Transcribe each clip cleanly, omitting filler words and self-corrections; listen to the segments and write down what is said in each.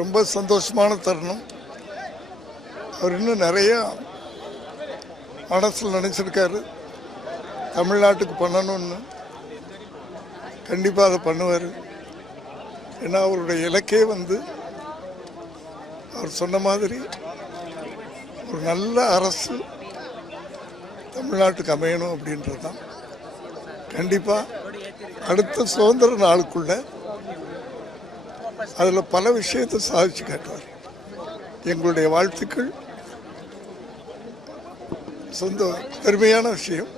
ரொம்ப சந்தோஷமான தருணம். அவர் இன்னும் நிறையா மனசில் நினச்சிருக்காரு, தமிழ்நாட்டுக்கு பண்ணணும்னு. கண்டிப்பாக அதை பண்ணுவார். ஏன்னா அவருடைய இலக்கே அவர் சொன்ன மாதிரி ஒரு நல்ல அரசு தமிழ்நாட்டுக்கு அமையணும் அப்படின்றது தான். கண்டிப்பாக அடுத்த சுதந்திர நாளுக்குள்ள அதில் பல விஷயத்தை சாதிச்சு காட்டுவார். எங்களுடைய வாழ்த்துக்கள். சொந்த பெருமையான விஷயம்.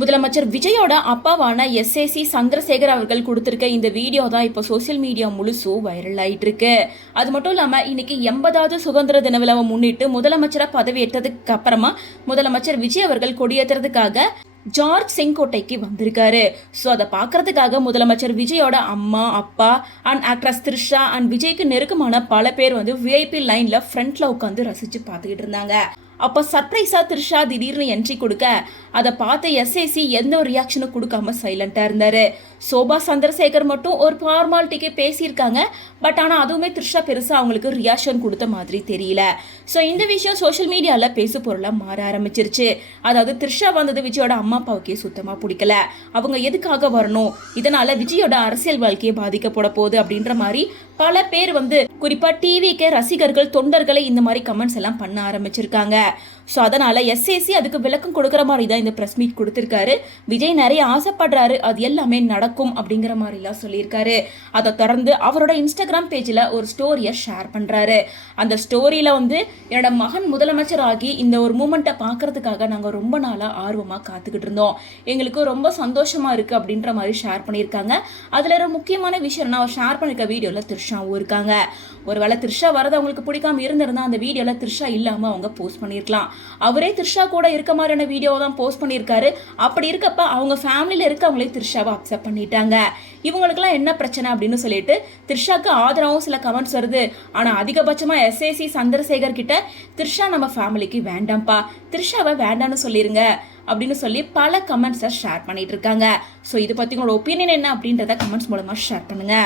முதலமைச்சர் விஜயோட அப்பாவான எஸ்ஏசி சந்திரசேகர் அவர்கள் கொடுத்திருக்க இந்த வீடியோ தான் இப்போ சோசியல் மீடியா முழுசும் வைரல் ஆயிட்டு இருக்கு. அது மட்டும் இல்லாம இன்னைக்கு 80வது சுதந்திர தின விழாவை முன்னிட்டு முதலமைச்சரா பதவியேற்றதுக்கு அப்புறமா முதலமைச்சர் விஜய் அவர்கள் கொடியேற்றதுக்காக ஜார்ஜ் செங்கோட்டைக்கு வந்திருக்காரு. ஸோ அதை பார்க்கறதுக்காக முதலமைச்சர் விஜயோட அம்மா, அப்பா அண்ட் ஆக்ட்ரஸ் த்ரிஷா அண்ட் விஜய்க்கு நெருக்கமான பல பேர் விஐபி லைன்ல ஃப்ரண்ட்ல உட்காந்து ரசிச்சு பார்த்துக்கிட்டு இருந்தாங்க. அப்போ சர்ப்ரைஸா த்ரிஷா திடீர்னு என்ட்ரி கொடுக்க அதை பார்த்து எஸ்ஏசி எந்த ஒரு ரியாக்ஷனும் கொடுக்காம சைலண்டா இருந்தாரு. சோபா சந்திரசேகர் மட்டும் ஒரு ஃபார்மாலிட்டிக்கு பேசியிருக்காங்க. பட் ஆனால் அதுவுமே த்ரிஷா பெருசா அவங்களுக்கு ரியாக்ஷன் கொடுத்த மாதிரி தெரியல. ஸோ இந்த விஷயம் சோஷியல் மீடியாவில் பேசு பொருளாக மாற ஆரம்பிச்சிருச்சு. அதாவது த்ரிஷா வந்தது விஜயோட அம்மா அப்பாவுக்கே சுத்தமாக பிடிக்கல. அவங்க எதுக்காக வரணும், இதனால விஜயோட அரசியல் வாழ்க்கையை பாதிக்கப்பட போகுது அப்படின்ற மாதிரி பல பேர் குறிப்பா டிவிக்கு ரசிகர்கள், தொண்டர்களை இந்த மாதிரி கமெண்ட்ஸ் எல்லாம் பண்ண ஆரம்பிச்சிருக்காங்க. ஸோ அதனால எஸ்ஏசி அதுக்கு விளக்கம் கொடுக்குற மாதிரி தான் இந்த ப்ரெஸ் மீட் கொடுத்திருக்காரு. விஜய் நிறைய ஆசைப்படுறாரு, அது எல்லாமே நடக்கும் அப்படிங்கிற மாதிரிலாம் சொல்லியிருக்காரு. அதை தொடர்ந்து அவரோட இன்ஸ்டாகிராம் பேஜில் ஒரு ஸ்டோரியை ஷேர் பண்றாரு. அந்த ஸ்டோரியில என்னோட மகன் முதலமைச்சர் ஆகி இந்த ஒரு மூமெண்ட்டை பார்க்கறதுக்காக நாங்கள் ரொம்ப நாளாக ஆர்வமாக காத்துக்கிட்டு இருந்தோம். எங்களுக்கு ரொம்ப சந்தோஷமா இருக்கு அப்படின்ற மாதிரி ஷேர் பண்ணியிருக்காங்க. அதுல ஒரு முக்கியமான விஷயம், அவர் ஷேர் பண்ணிருக்க வீடியோவில் த்ரிஷாவும் இருக்காங்க. ஒருவேளை த்ரிஷா வரது அவங்களுக்கு பிடிக்காம இருந்திருந்தா அந்த வீடியோவில் த்ரிஷா இல்லாமல் அவங்க போஸ்ட் பண்ணியிருக்கலாம். அவரே த்ரிஷா கூட இருக்க மாதிரியான வீடியோவை தான் போஸ்ட் பண்ணியிருக்காரு. அப்படி இருக்கப்ப அவங்க ஃபேமிலியில் இருக்கவங்களே த்ரிஷாவை அக்செப்ட் பண்ணிட்டாங்க. இவங்களுக்குலாம் என்ன பிரச்சனை அப்படின்னு சொல்லிட்டு த்ரிஷாக்கு ஆதரவும் சில கமெண்ட்ஸ் வருது. ஆனால் அதிகபட்சமாக எஸ்ஏசி சந்திரசேகர் கிட்ட த்ரிஷா நம்ம ஃபேமிலிக்கு வேண்டாம்ப்பா, த்ரிஷாவை வேண்டாம்னு சொல்லிருங்க அப்படின்னு சொல்லி பல கமெண்ட்ஸை ஷேர் பண்ணிட்டு இருக்காங்க. ஸோ இதை பற்றி உங்களோட ஒப்பீனியன் என்ன அப்படின்றத கமெண்ட்ஸ் மூலமாக ஷேர் பண்ணுங்க.